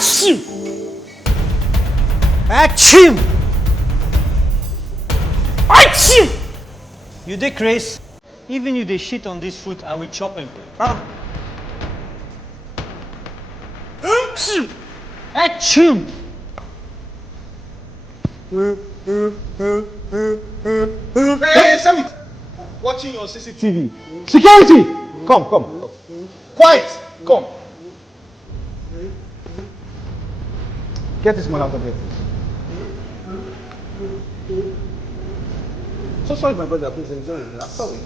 Achim! Achim! Achim! You dey craze? Even you dey shit on this food, I will chop him. Achim! Achim! Hey, Sammy! Watching your CCTV. Security! Come. Quiet! Come. Get this man out of here. So sorry, my brother. Please enjoy it. I'm sorry.